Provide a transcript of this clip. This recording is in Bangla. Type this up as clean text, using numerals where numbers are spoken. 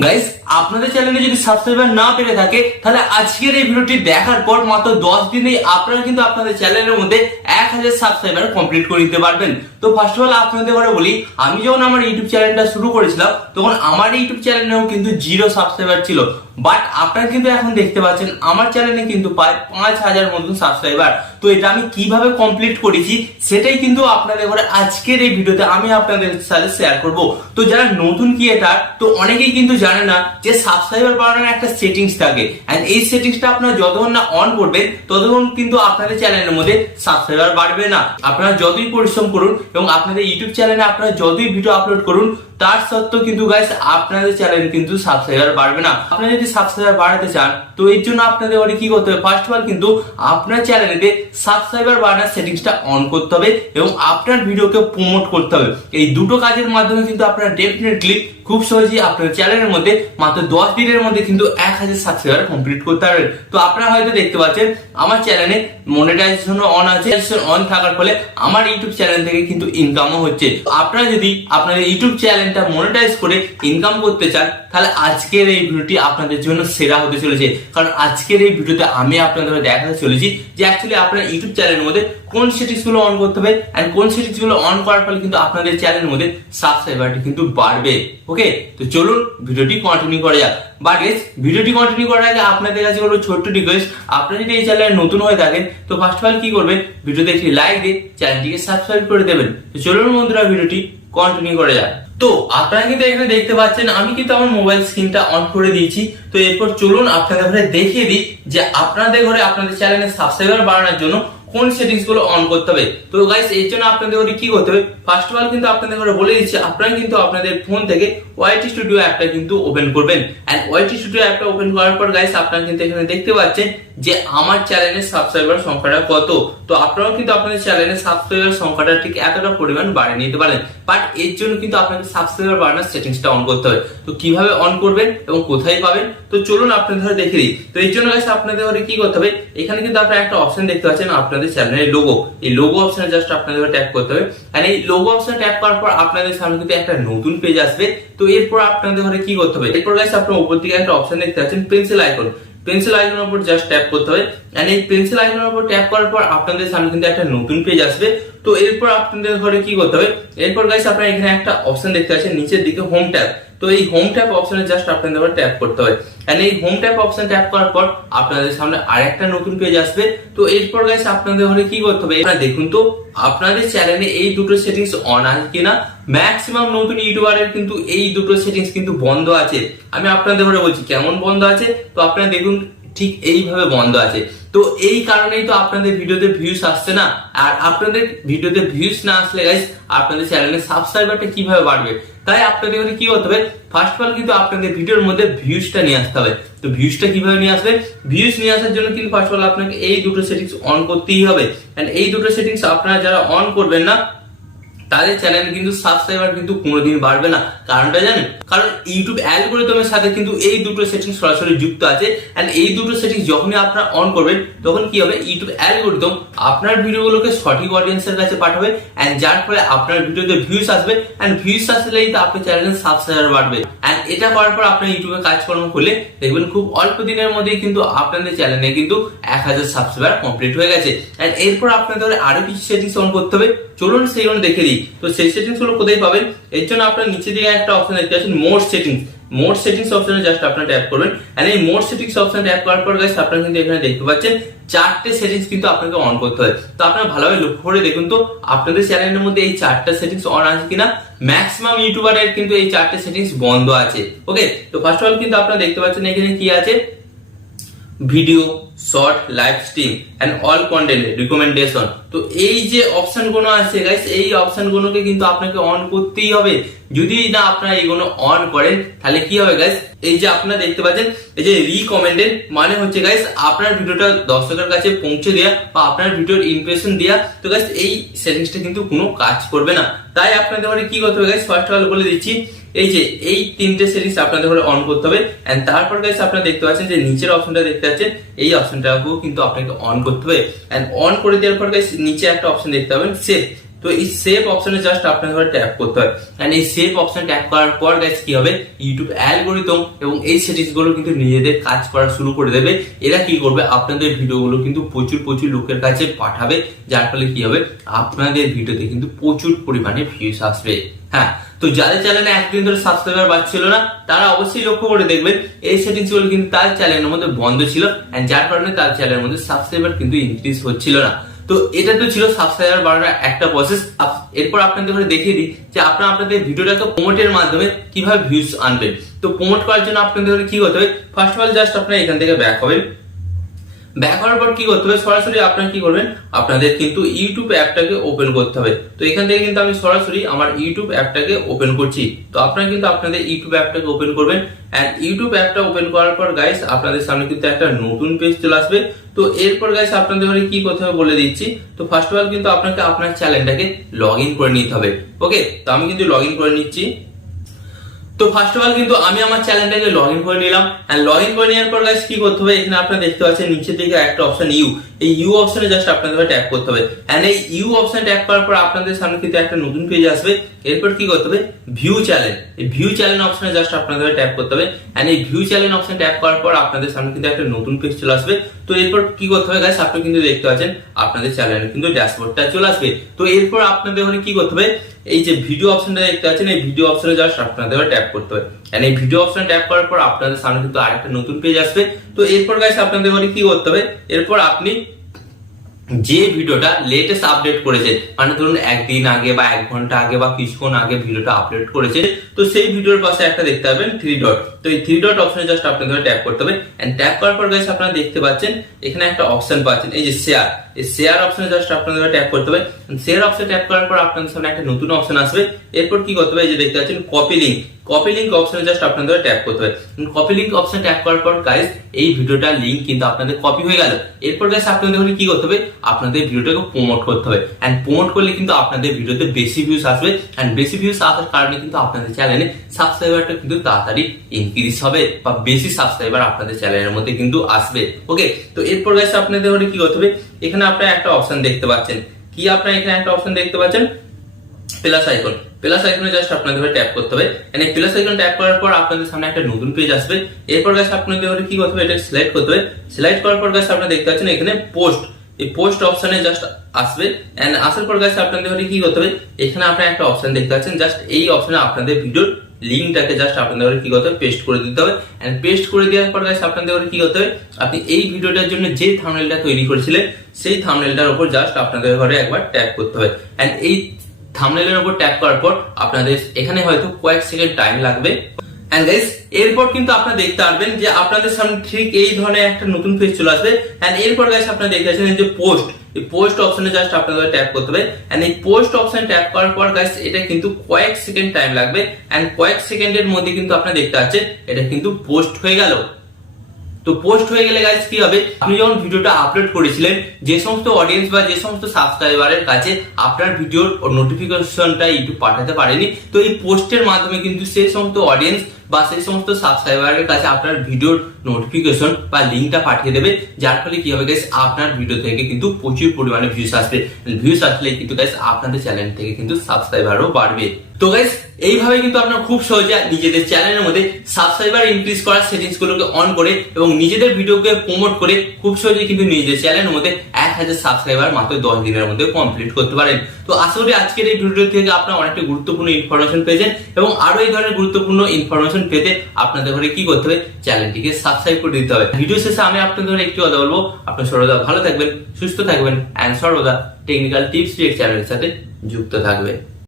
গাইস, আপনাদের চ্যানেলে যদি সাবস্ক্রাইবার না পেরে থাকে তাহলে আজকের এই ভিডিওটি দেখার পর মাত্র 10 দিনেই আপনারা কিন্তু আপনাদের চ্যানেলের মধ্যে 1000 সাবস্ক্রাইবার কমপ্লিট করে নিতে পারবেন। তো ফার্স্ট অফ অল আপনাদের ঘরে বলি, আমি যখন আমার ইউটিউব চ্যানেলটা শুরু করেছিলাম তখন আমার ইউটিউব চ্যানেলেও কিন্তু 0 সাবস্ক্রাইবার ছিল, বাট আপনারা কিন্তু এখন দেখতে পাচ্ছেন আমার চ্যানেলে কিন্তু প্রায় 5000 মতন সাবস্ক্রাইবার। তো এটা আমি কিভাবে কমপ্লিট করেছি সেটাই কিন্তু আপনাদের ঘরে আজকের এই ভিডিওতে আমি আপনাদের সাথে শেয়ার করব। তো যারা নতুন ক্রিয়েটার, তো অনেকেই কিন্তু জানে না যে সাবস্ক্রাইবার বাড়ানোর একটা সেটিংস থাকে, এন্ড এই সেটিংসটা আপনারা যতক্ষণ না অন করবেন ততক্ষণ কিন্তু আপনাদের চ্যানেলের মধ্যে সাবস্ক্রাইবার বাড়বে না। আপনারা যতই পরিশ্রম করুন এবং আপনাদের ইউটিউব চ্যানেলে আপনারা যতই ভিডিও আপলোড করুন, তার সত্ত্বেও কিন্তু গাইস আপনাদের চ্যানেল কিন্তু সাবস্ক্রাইবার বাড়বে না। আপনারা যদি সাবস্ক্রাইবার বাড়াতে চান তো এর জন্য আপনাদের ওরে কি করতে হবে, ফার্স্ট অফ অল কিন্তু আপনার চ্যানেলেতে সাবস্ক্রাইবার বাড়ানোর সেটিংসটা অন করতে হবে এবং আপনার ভিডিওকে প্রমোট করতে হবে। এই দুটো কাজের মাধ্যমে কিন্তু আপনারা ডেফিনেটলি খুব সহজেই আপনার চ্যানেলের মধ্যে মাত্র 10 দিনের মধ্যে কিন্তু 1000 সাবস্ক্রাইবার কমপ্লিট করতে পারবেন। তো আপনারা হয়তো দেখতে পাচ্ছেন আমার চ্যানেলে মনিটাইজেশন অন আছে, অন থাকার ফলে আমার ইউটিউব চ্যানেল থেকে কিন্তু ইনকামও হচ্ছে। আপনারা যদি আপনাদের ইউটিউব চ্যানেলটা মনিটাইজ করে ইনকাম করতে চান তাহলে আজকের এই ভিডিওটি আপনাদের জন্য সেরা হতে চলেছে, কারণ আজকের এই ভিডিওতে আমি আপনাদের দেখাতে চলেছি যে অ্যাকচুয়ালি আপনার ইউটিউব চ্যানেলের মধ্যে কোন সেটিংস গুলো অন করতে হবে এন্ড কোন সেটিংস গুলো অন করার ফলে কিন্তু আপনাদের চ্যানেলের মধ্যে সাবস্ক্রাইবারটি কিন্তু বাড়বে। ওকে, তো চলুন ভিডিওটি কন্টিনিউ করা যাক। বাট গাইস, ভিডিওটি কন্টিনিউ করার আগে আপনাদের কাছে বলবো ছোট্ট রিকোয়েস্ট, আপনারা যদি এই চ্যানেলে নতুন হয়ে থাকেন তো ফার্স্ট অফ অল কি করবেন, ভিডিওতে একটি লাইক দিয়ে চ্যানেলটিকে সাবস্ক্রাইব করে দেবেন। তো চলুন বন্ধুরা ভিডিওটি কন্টিনিউ করা যাক। তো আপনারা কিন্তু এখানে দেখতে পাচ্ছেন আমি কিন্তু আমার মোবাইল স্ক্রিনটা অন করে দিয়েছি। তো এরপর চলুন আপনাদের ঘরে দেখিয়ে দিই যে আপনাদের ঘরে আপনাদের চ্যানেলে সাবস্ক্রাইবার বাড়ানোর জন্য কোন সেটিংস গুলো অন করতে হবে। তো গাইস, এর জন্য আপনাদের ঘরে কি করতে হবে, ফার্স্ট অফ অল কিন্তু আপনাদের ঘরে বলে দিচ্ছি, আপনারা কিন্তু আপনাদের ফোন থেকে ওয়াইটি স্টুডিও অ্যাপটা কিন্তু ওপেন করবেন। এন্ড ওয়াইটি স্টুডিও অ্যাপটা ওপেন করার পর গাইস আপনারা কিন্তু এখানে দেখতে পাচ্ছেন যে আমার চ্যানেলের সাবস্ক্রাইবার সংখ্যাটা কত। তো আপনারাও কিন্তু আপনাদের চ্যানেলের সাবস্ক্রাইবার সংখ্যাটা ঠিক এতটা পরিমাণ বাড়িয়ে নিতে পারেন, বাট এর জন্য কিন্তু আপনাদের সাবস্ক্রাইবার বাড়ানোর সেটিংসটা অন করতে হবে। তো কিভাবে অন করবেন এবং কোথায় পাবেন, তো চলুন আপনাদের ঘরে দেখে দিই। তো এর জন্য গাইস আপনাদের ঘরে কি করতে হবে, এখানে কিন্তু আপনারা একটা অপশন দেখতে পাচ্ছেন আপনাদের চ্যানেলের লোগো, এই লোগো অপশনে জাস্ট আপনাদের ট্যাপ করতে হবে। আর এই লোগো অপশনে ট্যাপ করার পর আপনাদের সামনে কিন্তু একটা নতুন পেজ আসবে। তো এরপর আপনাদের ঘরে কি করতে হবে, এরপর গাইস আপনারা উপর দিকে একটা অপশন দেখতে পাচ্ছেন পেন্সিল আইকন, পেন্সিল আইকনের উপর জাস্ট ট্যাপ করতে হবে। এন্ড এই পেন্সিল আইকনের উপর ট্যাপ করার পর আপনাদের সামনে কিন্তু একটা নতুন পেজ আসবে। তো এরপর আপনাদের ঘরে কি করতে হবে, এরপর গাইস আপনারা এখানে একটা অপশন দেখতে পাচ্ছেন নিচের দিকে হোম ট্যাব। তো এই হোম ট্যাব অপশনে জাস্ট আপনাদের ঘরে ট্যাপ করতে হবে। এন্ড এই হোম ট্যাব অপশন ট্যাপ করার পর আপনাদের সামনে আরেকটা নতুন পেজ আসবে। তো এরপর গাইস আপনাদের ঘরে কি করতে হবে, আপনারা দেখুন তো আপনাদের চ্যানেলে এই দুটো সেটিংস অন আছে কিনা। ম্যাক্সিমাম নতুন ইউটিউবারের কিন্তু এই দুটো সেটিংস কিন্তু বন্ধ আছে। আমি আপনাদের ঘরে বলছি কেমন বন্ধ আছে, তো আপনারা দেখুন ঠিক এইভাবে বন্ধ আছে। তো এই কারণেই তো আপনাদের ভিডিওতে ভিউজ আসছে না, আর আপনাদের ভিডিওতে ভিউজ না আসলে গাইস আপনাদের চ্যানেলের সাবস্ক্রাইবারটা কিভাবে বাড়বে। তাই আপনাদের কি করতে হবে, ফার্স্ট অফ অল কিন্তু আপনাদের ভিডিওর মধ্যে ভিউজটা নিয়ে আসতে হবে। তো ভিউজটা কিভাবে নিয়ে আসবে, ভিউজ নিয়ে আসার জন্য কিন্তু ফার্স্ট অফ অল আপনাকে এই দুটো সেটিংস অন করতেই হবে। এন্ড এই দুটো সেটিংস আপনারা যারা অন করবেন না তাদের চ্যানেলে কিন্তু সাবস্ক্রাইবার কিন্তু কোনোদিন বাড়বে না। কারণটা জানেন, কারণ ইউটিউব অ্যালগরিদমের সাথে কিন্তু এই দুটো সেটিংস সরাসরি যুক্ত আছে। এন্ড এই দুটো সেটিংস যখনই আপনারা অন করবেন তখন কি হবে, ইউটিউব অ্যালগরিদম আপনার ভিডিওগুলোকে সঠিক অডিয়েন্সের কাছে পাঠাবে, এন্ড যার ফলে আপনার ভিডিওতে ভিউজ আসবে। এন্ড ভিউজ আসলেই তো আপনার চ্যানেলের সাবস্ক্রাইবার বাড়বে। এন্ড এটা করার পর আপনার ইউটিউবে কাজকর্ম করলে দেখবেন খুব অল্প দিনের মধ্যেই কিন্তু আপনাদের চ্যানেলে কিন্তু 1000 সাবস্ক্রাইবার কমপ্লিট হয়ে গেছে। এন্ড এরপর আপনাদের আরো কিছু সেটিংস অন করতে হবে, চলুন সেইগুলো দেখে দিই। তো সেই সেটিংস গুলো কোথায় পাবেন, এর জন্য আপনারা নিচে দিকে একটা অপশন দেখতে পাচ্ছেন মোর সেটিংস, মোর সেটিংস অপশনে জাস্ট আপনারা ট্যাপ করবেন। এন্ড এই মোর সেটিংস অপশনে ট্যাপ করার পর গাইস আপনারা কিন্তু এখানে দেখতে পাচ্ছেন 4টে সেটিংস কিন্তু আপনাকে অন করতে হয়। তো আপনারা ভালোভাবে লক্ষ্য করে দেখুন তো আপনাদের চ্যানেলের মধ্যে এই 4টা সেটিংস অন আছে কিনা। ম্যাক্সিমাম ইউটিউবারের কিন্তু এই 4টে সেটিংস বন্ধ আছে। ওকে, তো ফার্স্ট অফ অল কিন্তু আপনারা দেখতে পাচ্ছেন এখানে কি আছে, video, short, live stream and all content recommendation. তো এই যে অপশন গুলো আছে গাইস, এই অপশন গুলোকে কিন্তু আপনাকে অন করতেই হবে। যদি না আপনারা এইগুলো অন করেন তাহলে কি হবে গাইস, এই যে আপনারা দেখতে পাচ্ছেন এই যে রিকমেন্ডেড মানে হচ্ছে গাইস আপনার ভিডিওটা দর্শকের কাছে পৌঁছে দেওয়া বা আপনার ভিডিওর ইমপ্রেশন দেওয়া। তো গাইস এই সেটিংসটা কিন্তু কোনো কাজ করবে না। তাই আপনাদের ঘরে কি করতে হবে গাইস, ফার্স্ট অফ অল বলে দিচ্ছি, এই যে এই 3টে সেটিংস আপনাদের ঘরে অন করতে হবে। এন্ড তারপর গাইস আপনারা দেখতে পাচ্ছেন যে নিচের অপশনটা দেখতে পাচ্ছেন, এই অপশনটাকেও কিন্তু আপনাকে অন করতে হবে। এন্ড অন করে দেওয়ার পর গাইস নিচে একটা অপশন দেখতে পাবেন সেভ, তো এই সেভ অপশনে জাস্ট আপনাদের ট্যাপ করতে হয়। এন্ড এই সেভ অপশন ট্যাপ করার পর গাইস কি হবে, ইউটিউব অ্যালগরিদম এবং এই সেটিংস গুলো কিন্তু নিজেদের কাজ করা শুরু করে দেবে। এরা কি করবে, আপনাদের ভিডিওগুলো কিন্তু প্রচুর লোকের কাছে পাঠাবে, যার ফলে কি হবে, আপনাদের ভিডিওতে কিন্তু প্রচুর পরিমাণে ভিউজ আসবে। হ্যাঁ, তো যাদের চ্যানেলে একদিন ধরে সাবস্ক্রাইবার বাড়ছিল না, তারা অবশ্যই লক্ষ্য করে দেখবেন এই সেটিংস গুলো কিন্তু তার চ্যানেলের মধ্যে বন্ধ ছিল, এন্ড যার কারণে তার চ্যানেলের মধ্যে সাবস্ক্রাইবার কিন্তু ইনক্রিজ হচ্ছিল না। তো এটা তো ছিল সাবস্ক্রাইবার বাড়ানোর একটা প্রসেস। এরপর আপনাদের দেখিয়ে দিই যে আপনারা আপনাদের ভিডিওটাকে প্রমোটের মাধ্যমে কিভাবে ভিউজ আনবেন। তো প্রমোট করার জন্য আপনাদের কি করতে হবে, ফার্স্ট অফ অল জাস্ট আপনারা এখান থেকে ব্যাক হবেন। ব্যাক হওয়ার পর কি করতে হবে, সরাসরি আপনারা কি করবেন, আপনাদের কিন্তু ইউটিউব অ্যাপটাকে ওপেন করতে হবে। তো এখান থেকে কিন্তু আমি সরাসরি আমার ইউটিউব অ্যাপটাকে ওপেন করছি। তো আপনারা কিন্তু আপনাদের ইউটিউব অ্যাপটাকে ওপেন করবেন, এন্ড ইউটিউব অ্যাপটা ওপেন করার পর গাইস আপনাদের সামনে কিন্তু একটা নতুন পেজ চলে আসবে। তো এরপর গাইস আপনাদের কি করতে হবে বলে দিচ্ছি। তো ফার্স্ট অফ অল কিন্তু আপনাকে আপনার চ্যানেলটাকে লগ ইন করে নিতে হবে। ওকে, তো আমি কিন্তু লগ ইন করে নিচ্ছি। তো ফার্স্ট অফ অল কিন্তু আমি আমার চ্যানেলটাকে লগ ইন করে নিলাম, এন্ড লগ ইন করে নেওয়ার পর গাইস কি করতে হবে, এখানে আপনারা দেখতে পাচ্ছেন নিচের দিকে একটা অপশন এই ইউ অপশনে জাস্ট আপনাদের ট্যাপ করতে হবে। এন্ড এই ইউ অপশন ট্যাপ করার পর আপনাদের সামনে কিন্তু একটা নতুন পেজ আসবে। এরপর কি করতে হবে, ভিউ চ্যানেল, এই ভিউ চ্যানেল অপশনে জাস্ট আপনাদের ট্যাপ করতে হবে। এন্ড এই ভিউ চ্যানেল অপশন ট্যাপ করার পর আপনাদের সামনে কিন্তু একটা নতুন পেজ চলে আসবে। তো এরপর কি করতে হবে গাইস, আপনি কিন্তু দেখতে পাচ্ছেন আপনাদের চ্যানেলে কিন্তু ড্যাশবোর্ডটা চলে আসবে। তো এরপর আপনাদের কি করতে হবে, এই যে ভিডিও অপশনটা দেখতে পাচ্ছেন, এই ভিডিও অপশনে জাস্ট আপনাদের ট্যাপ করতে হবে। এন্ড এই ভিডিও অপশনে ট্যাপ করার পর আপনাদের সামনে কিন্তু আরেকটা নতুন পেজ আসবে। তো এরপর গাইস আপনাদের কি করতে হবে, এরপর আপনি যে ভিডিওটা লেটেস্ট আপডেট করেছে, মানে ধরুন একদিন আগে বা 1 ঘন্টা আগে বা কিছুক্ষণ আগে ভিডিওটা আপলোড করেছে, তো সেই ভিডিওর পাশে একটা দেখতে পাবেন 3 ডট। তো এই 3 ডট অপশনে জাস্ট আপনাদের ট্যাপ করতে হবে। এন্ড ট্যাপ করার পর গাইস আপনারা দেখতে পাচ্ছেন এখানে একটা অপশন পাচ্ছেন, এই যে শেয়ার, এই শেয়ার অপশনে জাস্ট আপনাদের ট্যাপ করতে হবে। শেয়ার অপশনে ট্যাপ করার পর আপনাদের সামনে একটা নতুন অপশন আসবে। এরপর কি করতে হবে, এই যে দেখতে পাচ্ছেন কপি লিংক অপশনে জাস্ট আপনাদের ট্যাপ করতে হবে। কপি লিংক অপশনে ট্যাপ করার পর গাইস এই ভিডিওটার লিংক কিন্তু আপনাদের কপি হয়ে গেল। এরপর গাইস আপনাদের কি করতে হবে, আপনাদের ভিডিওটাকে প্রমোট করতে হবে। এন্ড প্রমোট করলে কিন্তু আপনাদের ভিডিওতে বেশি ভিউজ আসবে, এন্ড বেশি ভিউজ আসার কারণে কিন্তু আপনাদের চ্যানেলে সাবস্ক্রাইবারটা কিন্তু তাড়াতাড়ি ইনক্রিজ হবে, বা বেশি সাবস্ক্রাইবার আপনাদের চ্যানেলের মধ্যে কিন্তু আসবে। ওকে, তো এরপর গাইস আপনাদের কি করতে হবে, এখানে আপনারা একটা অপশন দেখতে পাচ্ছেন, কি আপনারা এখানে একটা অপশন দেখতে পাচ্ছেন প্লাস আইকনে জাস্ট আপনাদের ট্যাপ করতে হবে। এন্ড এই প্লাস আইকন ট্যাপ করার পর আপনাদের সামনে একটা নতুন পেজ আসবে। এরপর গাইস আপনাদের কি করতে হবে, এটা সিলেক্ট করতে হবে। সিলেক্ট করার পর গাইস আপনারা দেখতে পাচ্ছেন এখানে পোস্ট, এই পোস্ট অপশনে জাস্ট আসবে। এন্ড আসার পর গাইস আপনাদের কি করতে হবে, এখানে আপনারা একটা অপশন দেখতে পাচ্ছেন, জাস্ট এই অপশনে আপনাদের ভিডিওর লিংকটাকে জাস্ট আপনাদের কি করতে হবে, পেস্ট করে দিতে হবে। এন্ড পেস্ট করে দেওয়ার পর গাইস আপনাদের কি করতে হবে, আপনি এই ভিডিওটার জন্য যে থাম্বনেলটা তৈরি করেছিলেন সেই থাম্বনেলটার উপর জাস্ট আপনাদের ঘরে একবার ট্যাপ করতে হবে। এন্ড এই থাম্বনেলের উপর ট্যাপ করার পর আপনাদের এখানে হয়তো কয়েক সেকেন্ড টাইম লাগবে। এন্ড গাইস এরপর কিন্তু আপনারা দেখতে পারবেন যে আপনাদের সামনে ঠিক এই ধরনের একটা নতুন পেজ চলে আসবে। এন্ড এরপর গাইস আপনারা দেখতে পাচ্ছেন যে পোস্ট, এই পোস্ট অপশনে জাস্ট আপনাদের ট্যাপ করতে হবে। এন্ড এই পোস্ট অপশন ট্যাপ করার পর গাইস এটা কিন্তু কয়েক সেকেন্ড টাইম লাগবে। এন্ড কয়েক সেকেন্ডের মধ্যে কিন্তু আপনারা দেখতে পাচ্ছেন এটা কিন্তু পোস্ট হয়ে গেল। তো পোস্ট হয়ে গেলে গাইস কি হবে, আপনি যখন ভিডিওটা আপলোড করেছিলেন, যে সমস্ত অডিয়েন্স বা যে সমস্ত সাবস্ক্রাইবারের কাছে আপনার ভিডিওর নোটিফিকেশনটা ইউটিউব পাঠাতে পারেনি, তো এই পোস্টের মাধ্যমে কিন্তু সেই সমস্ত অডিয়েন্স বা সেই সমস্ত সাবস্ক্রাইবারের কাছে আপনার ভিডিওর নোটিফিকেশন বা লিংকটা পাঠিয়ে দেবে, যার ফলে কি হবে গাইস, আপনার ভিডিও থেকে কিন্তু প্রচুর পরিমাণে ভিউজ আসবে। ভিউজ আসলে কিন্তু গাইস আপনাদের চ্যানেল থেকে কিন্তু সাবস্ক্রাইবারও বাড়বে। তো গাইস এইভাবে কিন্তু আপনারা খুব সহজে নিজেদের চ্যানেলের মধ্যে সাবস্ক্রাইবার ইনক্রিজ করার সেটিংস গুলোকে অন করে এবং নিজেদের ভিডিওকে প্রমোট করে খুব সহজে কিন্তু নিজেদের চ্যানেলের মধ্যে 1000 সাবস্ক্রাইবার মাত্র 10 দিনের মধ্যে কমপ্লিট করতে পারেন। তো আশা করি আজকের এই ভিডিও থেকে আপনারা অনেকটা গুরুত্বপূর্ণ ইনফরমেশন পেয়েছেন, এবং আরো এই ধরনের গুরুত্বপূর্ণ ইনফরমেশন পেতে আপনাদের ঘরে কি করতে হবে, চ্যানেলটিকে সাবস্ক্রাইব করে দিতে হবে। ভিডিও শেষে আমি আপনাদের একটু কথা বলবো, আপনারা সর্বদা ভালো থাকবেন, সুস্থ থাকবেন, এন্ড সর্বদা টেকনিক্যাল টিপস চ্যানেলের সাথে যুক্ত থাকবেন।